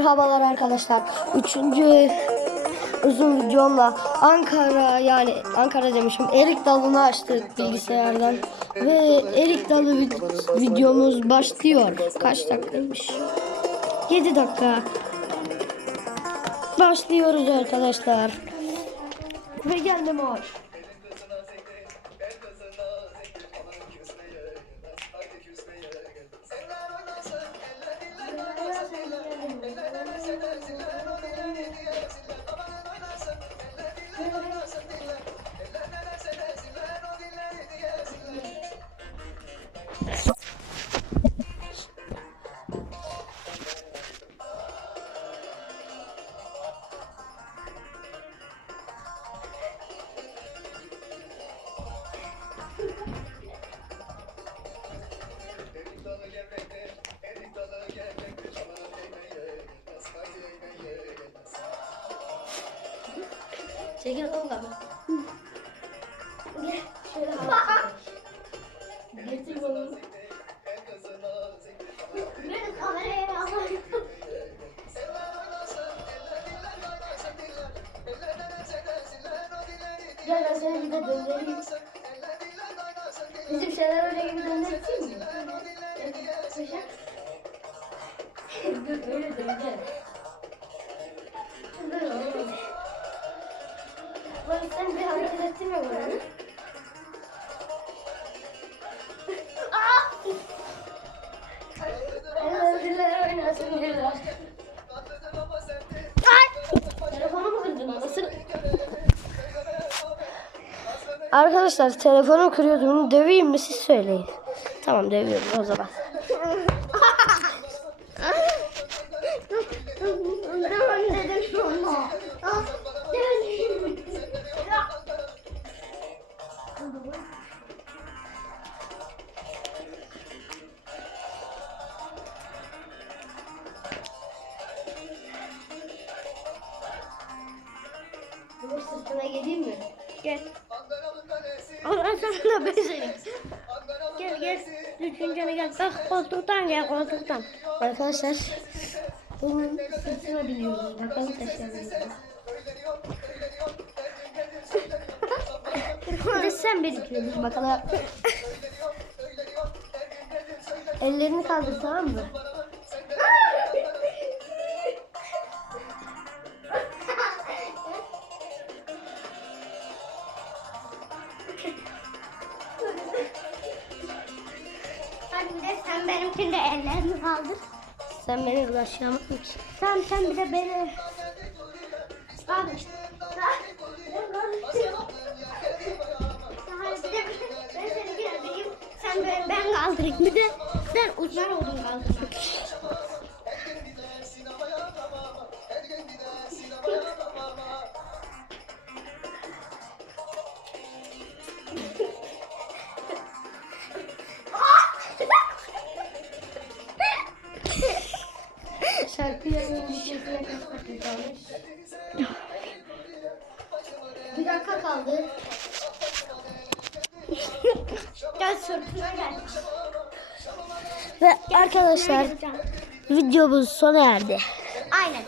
Merhabalar arkadaşlar. Üçüncü uzun videomla Ankara yani Ankara demişim. Erik dalını açtık bilgisayardan. Ve Erik dalı vid- videomuz başlıyor. Kaç dakikaymış? 7 dakika. Başlıyoruz arkadaşlar. Ve geldim o. Çekil oğlum. Gel şöyle bak. Getir bunu. Benim kameraya alayım. Gel ben seni bir de döndüreyim. Sen bir hareket ettirme bana. Öldürler oynasın diyorlar. Telefonumu kırdım nasıl? Arkadaşlar telefonum kırıyordu bunu döveyim mi siz söyleyin. Tamam dövüyorum o zaman. Bunu sırtına geleyim mi? Gel. Ondan sonra ben söyleyeyim. Gel gel. Düşüncene gel. Bak koltuktan gel koltuktan. Arkadaşlar bunun sırtına biniyoruz. Bakalım taşıyamayacağız. Bir de sen birikiyoruz bakalım. Ellerini kaldır tamam mı? De sen benimkinde ellerini kaldır. Sen beni ulaşamak için. Tamam sen bir de beni. Abi işte. Ben kaldırayım. Bir de sen uçlar oldun kaldırmak. Şarkı yazın bir şeyine kapatacağız. Bir dakika kaldı. Gel sırtına gel. Ve arkadaşlar videomuz sona erdi. Aynen.